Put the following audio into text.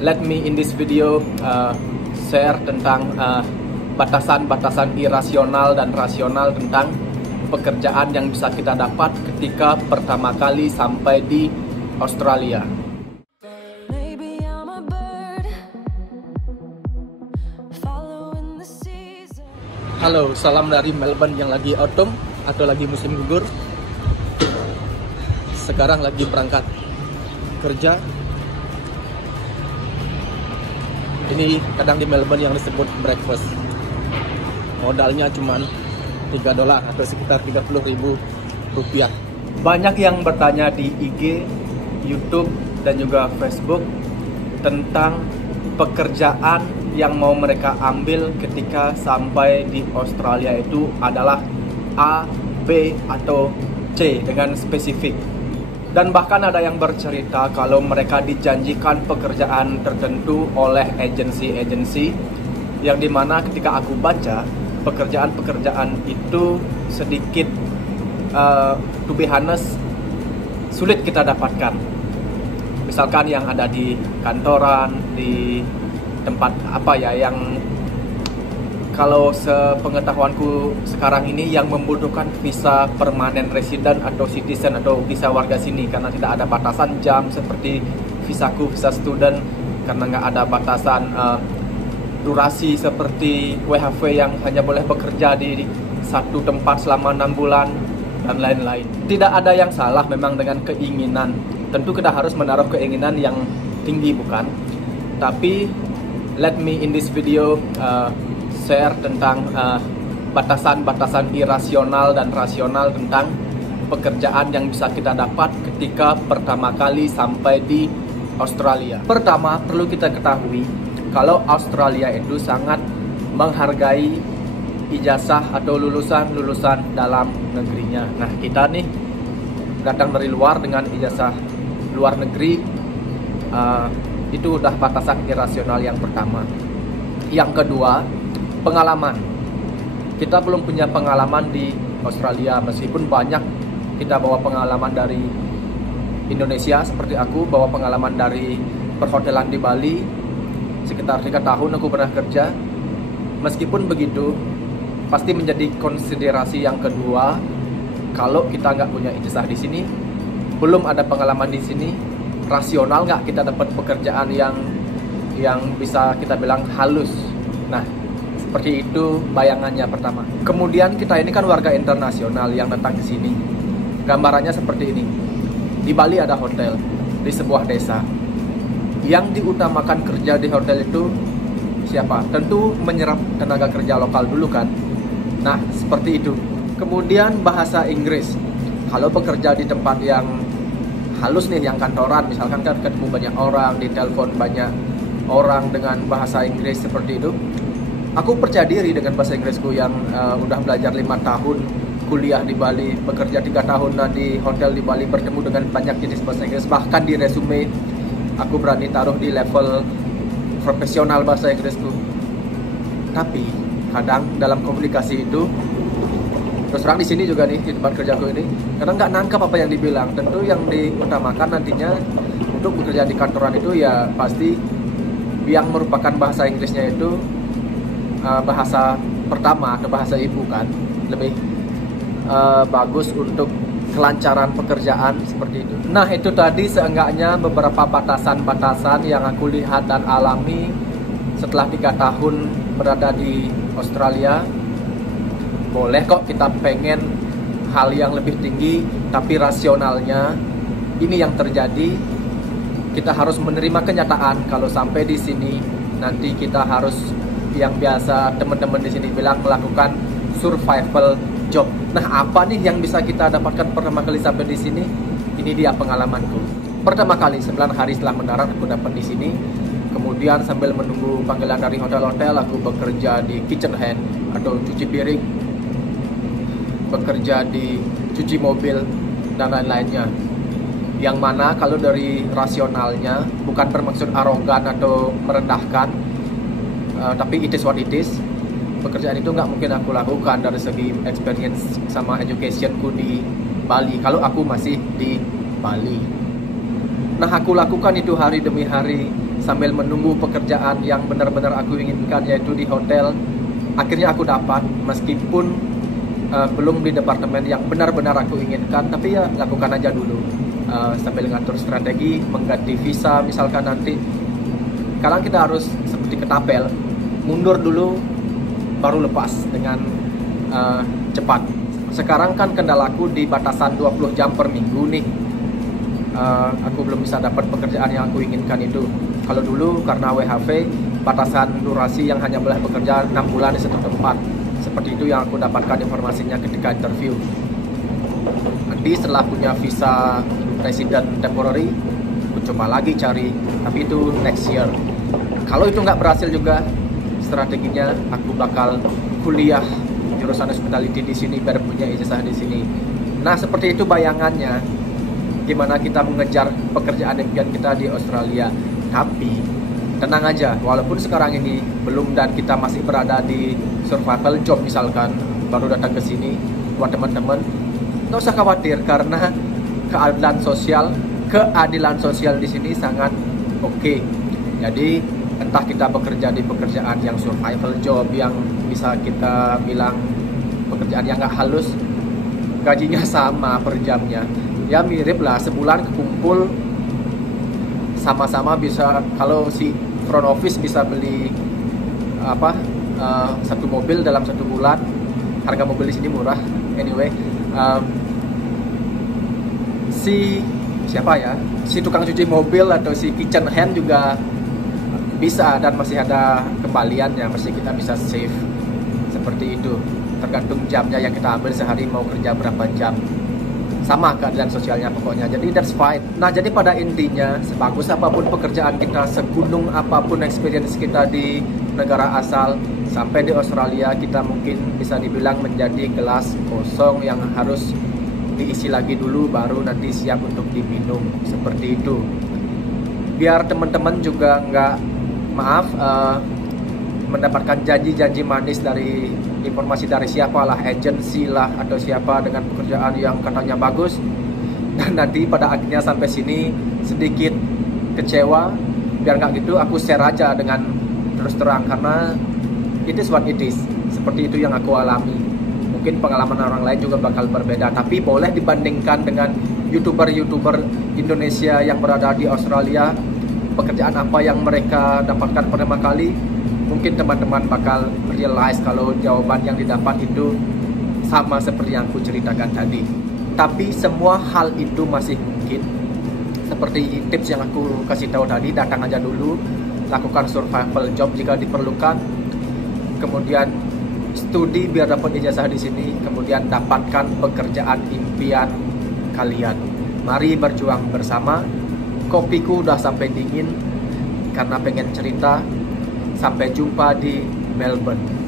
Let me in this video share tentang batasan-batasan irasional dan rasional tentang pekerjaan yang bisa kita dapat ketika pertama kali sampai di Australia. Halo, salam dari Melbourne yang lagi autumn atau lagi musim gugur. Sekarang lagi berangkat kerja. Ini kadang di Melbourne yang disebut breakfast. Modalnya cuma $3 atau sekitar 30.000 rupiah. Banyak yang bertanya di IG, YouTube, dan juga Facebook tentang pekerjaan yang mau mereka ambil ketika sampai di Australia itu adalah A, B, atau C dengan spesifik. Dan bahkan ada yang bercerita kalau mereka dijanjikan pekerjaan tertentu oleh agensi-agensi yang dimana ketika aku baca pekerjaan-pekerjaan itu sedikit to be honest sulit kita dapatkan. Misalkan yang ada di kantoran, di tempat apa ya, yang kalau sepengetahuanku sekarang ini yang membutuhkan visa permanen resident atau citizen atau visa warga sini, karena tidak ada batasan jam seperti visaku, visa student, karena nggak ada batasan durasi seperti WHV yang hanya boleh bekerja di satu tempat selama 6 bulan dan lain-lain. Tidak ada yang salah memang dengan keinginan. Tentu kita harus menaruh keinginan yang tinggi, bukan? Tapi let me in this video share tentang batasan-batasan irasional dan rasional tentang pekerjaan yang bisa kita dapat ketika pertama kali sampai di Australia. Pertama, perlu kita ketahui kalau Australia itu sangat menghargai ijazah atau lulusan-lulusan dalam negerinya. Nah, kita nih datang dari luar dengan ijazah luar negeri, itu udah batasan irasional yang pertama. Yang kedua, pengalaman. Kita belum punya pengalaman di Australia, meskipun banyak kita bawa pengalaman dari Indonesia. Seperti aku bawa pengalaman dari perhotelan di Bali, sekitar 3 tahun aku pernah kerja. Meskipun begitu, pasti menjadi konsiderasi yang kedua. Kalau kita nggak punya ijazah di sini, belum ada pengalaman di sini, rasional nggak kita dapat pekerjaan yang bisa kita bilang halus. Nah, seperti itu bayangannya pertama. Kemudian kita ini kan warga internasional yang datang ke sini. Gambarannya seperti ini. Di Bali ada hotel di sebuah desa. Yang diutamakan kerja di hotel itu siapa? Tentu menyerap tenaga kerja lokal dulu kan. Nah, seperti itu. Kemudian bahasa Inggris. Kalau bekerja di tempat yang halus nih, yang kantoran, misalkan kan ketemu banyak orang, ditelepon banyak orang dengan bahasa Inggris seperti itu. Aku percaya diri dengan bahasa Inggrisku yang udah belajar 5 tahun, kuliah di Bali, bekerja 3 tahun di hotel di Bali, bertemu dengan banyak jenis bahasa Inggris. Bahkan di resume aku berani taruh di level profesional bahasa Inggrisku. Tapi kadang dalam komunikasi itu, terus terang di sini juga nih, di tempat kerjaku ini, kadang nggak nangkap apa yang dibilang. Tentu yang diutamakan nantinya untuk bekerja di kantoran itu ya pasti yang merupakan bahasa Inggrisnya itu bahasa pertama atau bahasa ibu kan, lebih bagus untuk kelancaran pekerjaan seperti itu. Nah, itu tadi seenggaknya beberapa batasan-batasan yang aku lihat dan alami setelah 3 tahun berada di Australia. Boleh kok kita pengen hal yang lebih tinggi, tapi rasionalnya ini yang terjadi. Kita harus menerima kenyataan kalau sampai di sini nanti kita harus, yang biasa teman-teman di sini bilang, melakukan survival job. Nah, apa nih yang bisa kita dapatkan pertama kali sampai di sini? Ini dia pengalamanku. Pertama kali 9 hari setelah mendarat aku dapat di sini. Kemudian sambil menunggu panggilan dari hotel-hotel, aku bekerja di kitchen hand atau cuci piring, bekerja di cuci mobil dan lain-lainnya. Yang mana kalau dari rasionalnya bukan bermaksud arogan atau merendahkan, tapi it is what it is. Pekerjaan itu nggak mungkin aku lakukan dari segi experience sama educationku di Bali kalau aku masih di Bali. Nah, aku lakukan itu hari demi hari sambil menunggu pekerjaan yang benar-benar aku inginkan, yaitu di hotel. Akhirnya aku dapat, meskipun belum di departemen yang benar-benar aku inginkan, tapi ya lakukan aja dulu. Sambil ngatur strategi, mengganti visa misalkan nanti. Sekarang kita harus seperti ketapel, mundur dulu baru lepas dengan cepat. Sekarang kan kendalaku di batasan 20 jam per minggu nih. Aku belum bisa dapat pekerjaan yang aku inginkan itu. Kalau dulu karena WHV, batasan durasi yang hanya boleh bekerja 6 bulan di satu tempat. Seperti itu yang aku dapatkan informasinya ketika interview. Nanti setelah punya visa resident temporary, aku coba lagi cari, tapi itu next year. Kalau itu nggak berhasil juga, strateginya aku bakal kuliah jurusan hospitality di sini biar punya ijazah di sini. Nah, seperti itu bayangannya gimana kita mengejar pekerjaan impian kita di Australia. Tapi tenang aja, walaupun sekarang ini belum dan kita masih berada di survival job misalkan, baru datang ke sini, buat teman-teman nggak usah khawatir karena keadilan sosial di sini sangat oke. Jadi entah kita bekerja di pekerjaan yang survival job, yang bisa kita bilang pekerjaan yang nggak halus, gajinya sama per jamnya, ya mirip lah, sebulan kekumpul sama-sama bisa. Kalau si front office bisa beli satu mobil dalam 1 bulan, harga mobil di sini murah anyway. Si tukang cuci mobil atau si kitchen hand juga bisa, dan masih ada kembaliannya, masih kita bisa save seperti itu. Tergantung jamnya yang kita ambil sehari, mau kerja berapa jam, sama keadilan sosialnya pokoknya. Jadi that's fine. Nah, jadi pada intinya, sebagus apapun pekerjaan kita, segunung apapun experience kita di negara asal, sampai di Australia kita mungkin bisa dibilang menjadi gelas kosong yang harus diisi lagi dulu baru nanti siap untuk diminum, seperti itu. Biar teman-teman juga nggak mendapatkan janji-janji manis dari informasi dari siapalah, agensi lah atau siapa dengan pekerjaan yang katanya bagus, dan nanti pada akhirnya sampai sini sedikit kecewa. Biar nggak gitu, aku share aja dengan terus terang, karena it is what it is. Seperti itu yang aku alami. Mungkin pengalaman orang lain juga bakal berbeda, tapi boleh dibandingkan dengan YouTuber Indonesia yang berada di Australia, pekerjaan apa yang mereka dapatkan pertama kali. Mungkin teman-teman bakal realize kalau jawaban yang didapat itu sama seperti yang aku ceritakan tadi. Tapi semua hal itu masih mungkin. Seperti tips yang aku kasih tahu tadi, datang aja dulu, lakukan survival job jika diperlukan, kemudian studi biar dapat ijazah di sini, kemudian dapatkan pekerjaan impian kalian. Mari berjuang bersama. Kopiku udah sampai dingin karena pengen cerita. Sampai jumpa di Melbourne.